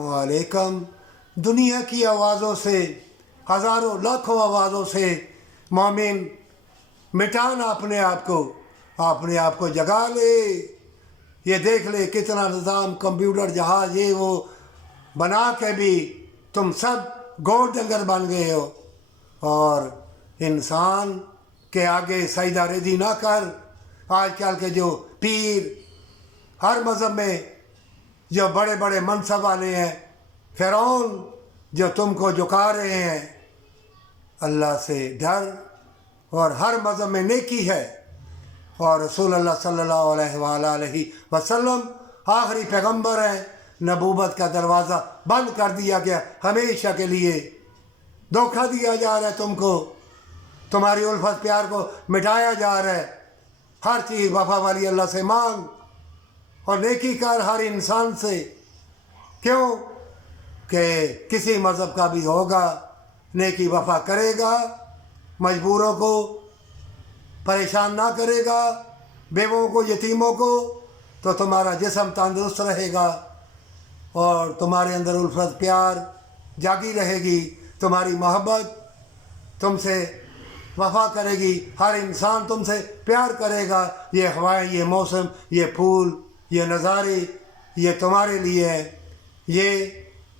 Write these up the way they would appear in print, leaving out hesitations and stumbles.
वालेकुम। दुनिया की आवाज़ों से, हज़ारों लाखों आवाज़ों से मोमिन मिटाना अपने आप को जगा ले। ये देख ले कितना निज़ाम कंप्यूटर जहाज़ ये वो बना के भी तुम सब गोर डंगर बन गए हो। और इंसान के आगे सजदा रेजी ना कर। आजकल के जो पीर हर मज़हब में जो बड़े बड़े मनसब वाले हैं, फ़िरौन जो तुमको झुका रहे हैं, अल्लाह से डर। और हर मज़हब में नेकी है। और रसूल अल्लाह सल्लल्लाहु अलैहि वसल्लम आखिरी पैगंबर हैं। नबूवत का दरवाज़ा बंद कर दिया गया हमेशा के लिए। धोखा दिया जा रहा है तुमको, तुम्हारी उल्फत प्यार को मिटाया जा रहा है। हर चीज़ वफा वाली अल्लाह से मांग और नेकी कर हर इंसान से। क्यों कि किसी मज़हब का भी होगा, नेकी वफा करेगा, मजबूरों को परेशान ना करेगा, बेवों को, यतीमों को, तो तुम्हारा जिस्म तंदुरुस्त रहेगा और तुम्हारे अंदर उल्फत प्यार जागी रहेगी। तुम्हारी मोहब्बत तुमसे वफा करेगी, हर इंसान तुमसे प्यार करेगा। ये हवाएं, ये मौसम, ये फूल, ये नज़ारे, ये तुम्हारे लिए है। ये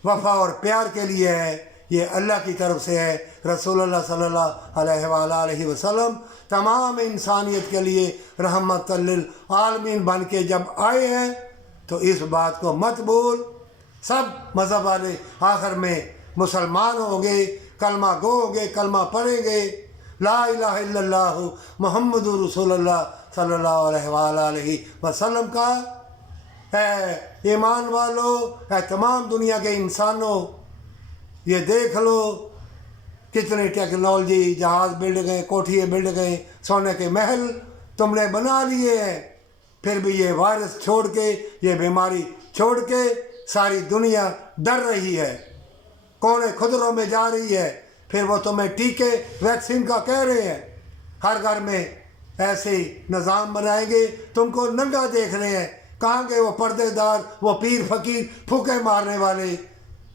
वफा और प्यार के लिए है। ये अल्लाह की तरफ से है। रसूलुल्लाह सल्लल्लाहु अलैहि वसल्लम तमाम इंसानियत के लिए रहमतुल लिल आलमीन बन के जब आए हैं, तो इस बात को मत भूल। सब मज़हब वाले आखिर में मुसलमान होंगे, कलमा गो होंगे, कलमा पढ़ेंगे, ला इलाहा इल्लल्लाह मुहम्मदुर रसूलुल्लाह सल्लल्लाहु अलैहि वसल्लम का है। ईमान वालों, है तमाम दुनिया के इंसानों, ये देख लो कितनी टेक्नोलॉजी, जहाज़ बिल्ड गए, कोठिए बिल्ड गए, सोने के महल तुमने बना लिए हैं। फिर भी ये वायरस छोड़ के, ये बीमारी छोड़ के सारी दुनिया डर रही है, कोने खुदरों में जा रही है। फिर वो तुम्हें टीके, वैक्सीन का कह रहे हैं। हर घर में ऐसे निज़ाम बनाएंगे, तुमको नंगा देख रहे हैं। कहाँ गए वो पर्देदार, वो पीर फकीर, फूके मारने वाले।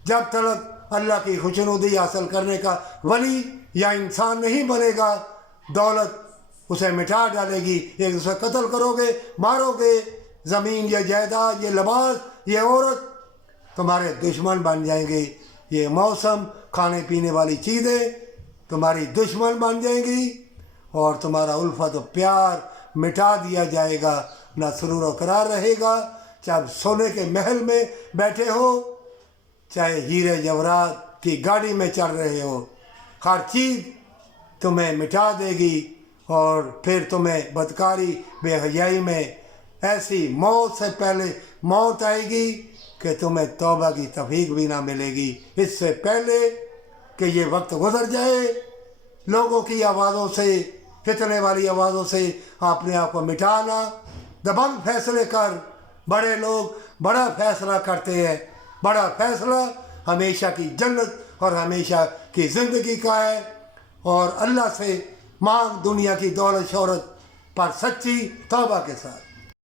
जब तक अल्लाह की खुशनुदी हासिल करने का वली या इंसान नहीं बनेगा, दौलत उसे मिटा डालेगी। एक दूसरे कत्ल करोगे, मारोगे, ज़मीन, ये जायदाद, ये लिबास, ये औरत तुम्हारे दुश्मन बन जाएंगे। ये मौसम, खाने पीने वाली चीज़ें तुम्हारी दुश्मन बन जाएंगी और तुम्हारा उल्फत और प्यार मिटा दिया जाएगा। ना सुरूर व करार रहेगा। चाहे सोने के महल में बैठे हो, चाहे हीरे जवाहरात की गाड़ी में चढ़ रहे हो, हर चीज़ तुम्हें मिटा देगी। और फिर तुम्हें बदकारी, बेहयाई में ऐसी मौत से पहले मौत आएगी कि तुम्हें तौबा की तौफीक भी ना मिलेगी। इससे पहले कि ये वक्त गुजर जाए, लोगों की आवाज़ों से, फितने वाली आवाज़ों से अपने आप को मिटाना। दबंग फैसले कर। बड़े लोग बड़ा फैसला करते हैं। बड़ा फैसला हमेशा की जन्नत और हमेशा की ज़िंदगी का है। और अल्लाह से मांग दुनिया की दौलत शोहरत पर सच्ची तौबा के साथ।